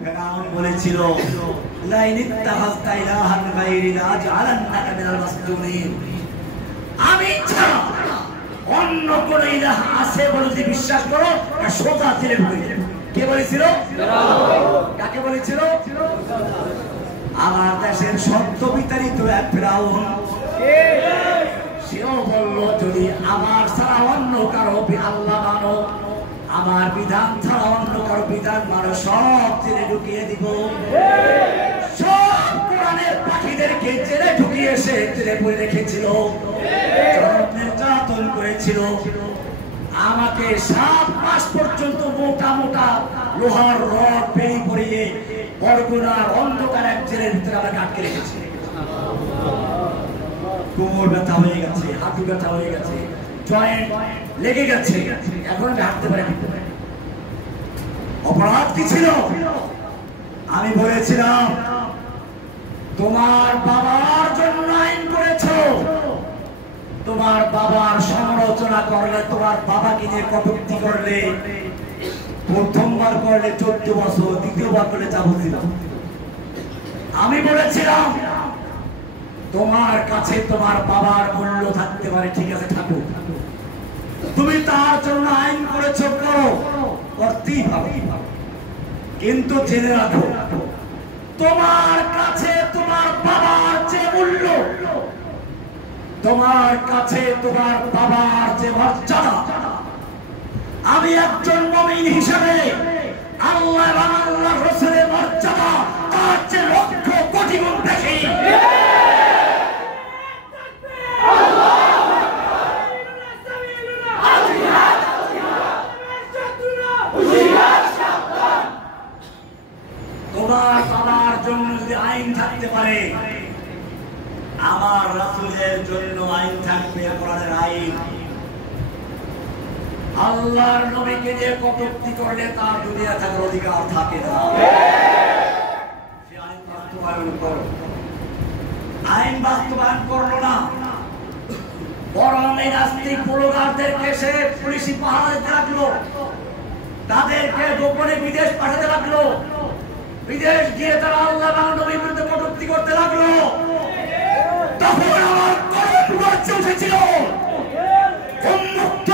ফেরাউন বলেছিল লাইন ইত্তাখাযতা ইলাহান গায়রি লাজআলান্নাকা মিনাল মাসজুনিন, আমি ছাড়া অন্য কোন ইলাহ আছে বলে যদি বিশ্বাস করো সোজা জেলে ঢুকে যাবে। কে বলেছিল? ফেরাউন। কাকে বলেছিল? আমার দেশের সত্য বিতাড়িত এক ফেরাউন, সেও বলল যদি আমার ছাড়া অন্য কারো আল্লাহ মানো, আমার বিধান ছাড়া অন্য কারো বিধান মানো, সব জেলে ঢুকিয়ে দিব। সব কোরআনের পাখিদেরকে জেলে ঢুকিয়ে সে জেলে পড়ে রেখেছিল, নির্যাতন করেছিল। আমাকে 7 মাস পর্যন্ত মোটা মোটা লোহার রড পেড়ি পরিয়ে বরগুনার অন্ধকার এক জেলের ভিতরে আমাকে আটকে রেখেছে। কোমর ব্যথা হয়ে গেছে, হাঁটু ব্যথা হয়ে গেছে, জয়েন্ট লেগে গেছে, এখন আমি হাঁটতে পারি না। অপরাধ কি ছিল? আমি বলেছিলাম তোমার বাবার জন্য আইন করেছো, তোমার বাবার সমালোচনা করলে, তোমার বাবাকে নিয়ে কটূক্তি করলে, প্রথমবার করলে 14 বছর, দ্বিতীয়বার করলে যাবতীয়। আমি বলেছিলাম তোমার কাছে তোমার বাবার মূল্য থাকতে পারে, ঠিক আছে থাকুক, তুমি তার জন্য আইন করেছো, করো, করতেই হবে, কিন্তু জেনে রাখো তোমার কাছে তোমার বাবার যে মূল্য, তোমার কাছে তোমার বাবার যে মর্যাদা, আমি একজন মুমিন হিসেবে আল্লাহ এবং আল্লাহর রাসূলের মর্যাদা তার চেয়ে লক্ষ কোটি গুণ বেশি। তোমার বাবার জন্য যদি আইন থাকতে পারে, আমার রাসূলের জন্য আইন থাকবে, কোরআনের আইন। আল্লাহর নবীকে নিয়ে কটূক্তি করলে তার দুনিয়া থাকার অধিকার থাকে না। সে আইন বাস্তবায়ন করো, আইন বাস্তবায়ন করলো না, বরং এই নাস্তিক ব্লগারদেরকে সে পুলিশি পাহারা দিতে লাগলো, তাদেরকে গোপনে বিদেশ পাঠাতে লাগলো, বিদেশ গিয়ে তারা আল্লাহ এবং নবীর বিরুদ্ধে কটূক্তি করতে লাগলো। তখন আমার কলম গর্জে উঠেছিল, উন্মুক্ত